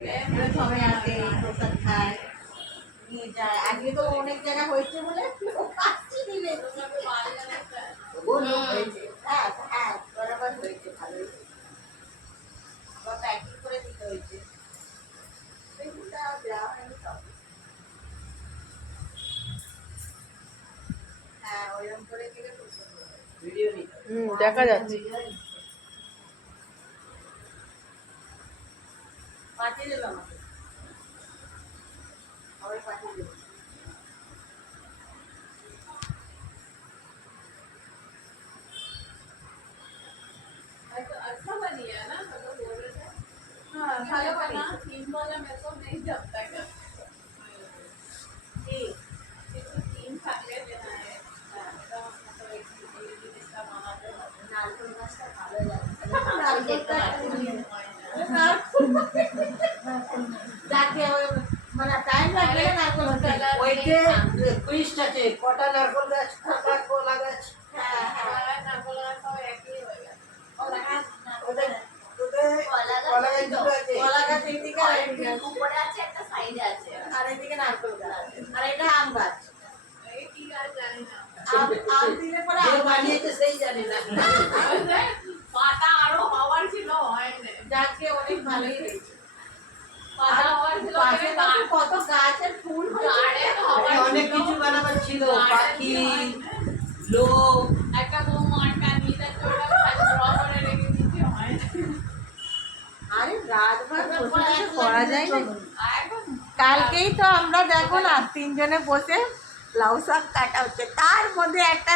সবাই আসে, প্রসাদ খায়, নিয়ে যায়। আজকে তো অনেক জায়গা হয়েছে বলে হ্যাঁ হ্যাঁ বরাবর হয়েছে, ভালোই আবার প্যাকিং করে দিতে হয়েছে। হ্যাঁ ওইরকম করে দিলে খুব সুন্দর ভিডিও নিতে দেখা যাচ্ছে। পাঠিয়ে দেবে আমাকে, আবার পাঠিয়ে দেবে। अच्छा बनी है ना, मतलब बोल रहे थे हाँ भालो बना थीम वाला मेरे को नहीं जमता है ठीक थीम থাকলে দেনা है एकदम मतलब एक जिसका माना है नारकोल गाছটা ভালো লাগে। যাকে ওই মানে টাইম লাগে নারকোল গাছ ওইতে কুইস্ট আছে, কটা নারকোল গাছ, কটা কলা গাছ। হ্যাঁ হ্যাঁ নারকোল গাছ সব একই হয়ে গেছে কলা গাছ ওদের কলা গাছ দুটো আছে। কলা গাছ এইদিকে আর এইদিকে উপরে আছে একটা সাইডে আছে আর এইদিকে নারকোল গাছ আর এটা আম গাছ। এই কি গাছ জানি না আম দিলে পরে যে আম বানিয়েছে সেই জানে না। পাতা আরো হওয়ার ছিল হয়নি যাকে অনেক ভালোই হয়েছে। পাতা হওয়ার ছিল পাশে তো কত গাছের ফুল গার্ডেন হওয়ার অনেক ছিল। কিছু বানাবার ছিল, পাখি, Garden লোক। একটা বউ আটকা নিয়ে যাচ্ছে ওটা খালি ড্র করে রেখে দিচ্ছি হয়নি আরে রাতভর বসে বসে করা যায় না। একদম কালকেই তো আমরা দেখো না তিনজনে বসে লাউ শাক কাটা হচ্ছে, তার মধ্যে একটা